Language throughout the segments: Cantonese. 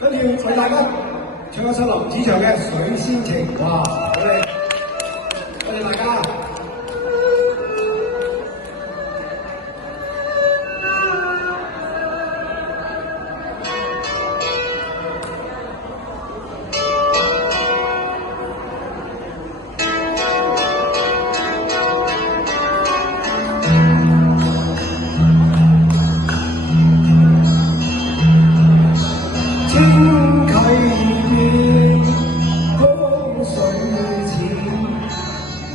跟住為大家唱一首林子祥嘅《水仙情》。哇！多謝大家。天溪邊江水淺，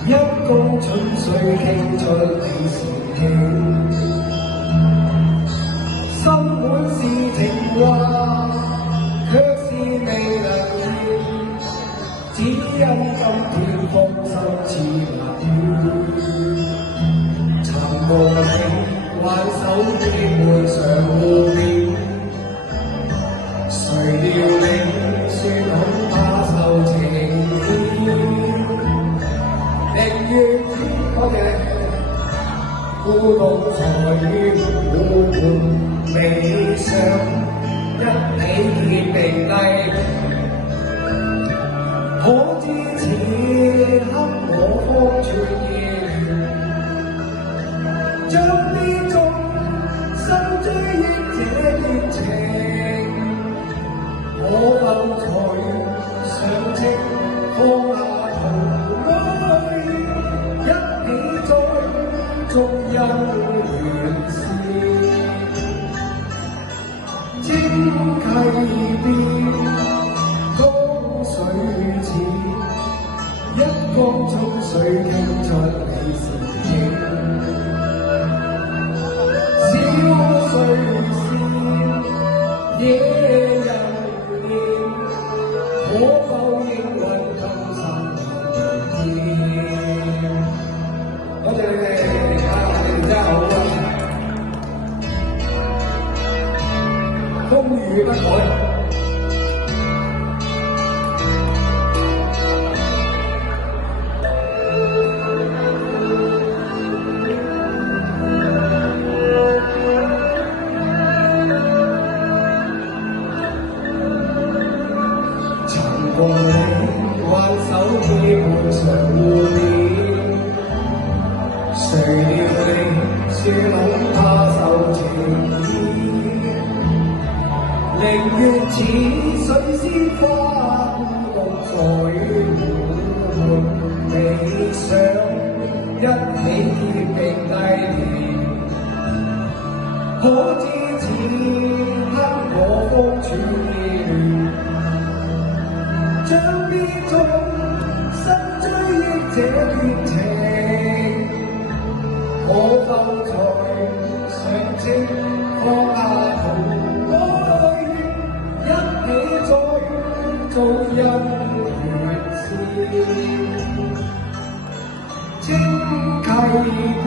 一江春水傾出你時興。心滿是情話，卻是未能言，只因今天芳心似密語。曾和你挽手結伴常互勉，誰料你說恐怕受情牽，寧願多謝你，故弄才願互伴悲傷，一起結並蒂。可知此刻我方寸意亂，將呢種心追憶這段情。可否才上清放下圖哀，一起再續姻緣線。清溪邊江水淺，一江春水傾出你時興。小水仙野人可否應允今生見？多謝你哋，你哋真係好啊！風雨不改。共你挽手結伴常互勉，誰料你說恐怕受情牽，寧願似水仙花孤獨在互換悲傷，一起結並蒂。可知此刻我方寸意亂，將呢種心追憶這段情，可否才上清放下圖哀，一起再做姻緣線。清溪邊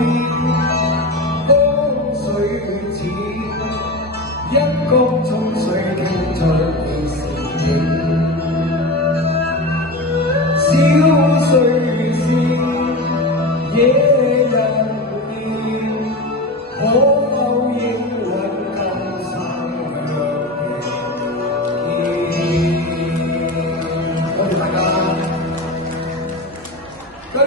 江水淺，一江春水傾出你時興。小水仙野人眠，可